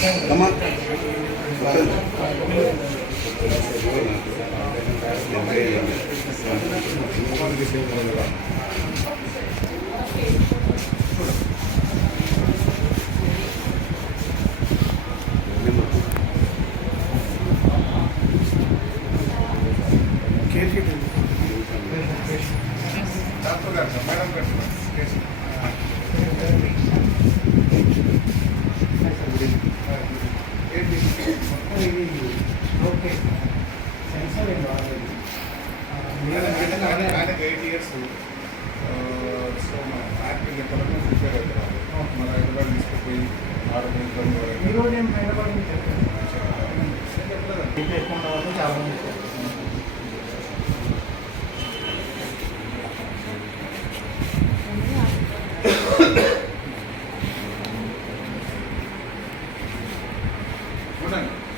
Come on. Come on. ఏంటి ఆయన- ఆయనకి ఎయిట్ ఇయర్స్ సో యాక్టింగ్ ఎక్కడైనా ప్రిపేర్ అవుతారు మన హైదరాబాద్ తీసుకుపోయి ఆరు ఈరోజు ఏం హైదరాబాద్ నుంచి చెప్పలేదు ఇంకా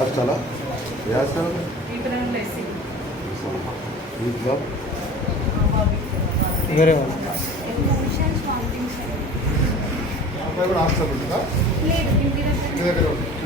హాస్టలా? ఏ హాస్టల్ వేరే కూడా హాస్టల్ ఉంటుందా దగ్గర ఉంటుంది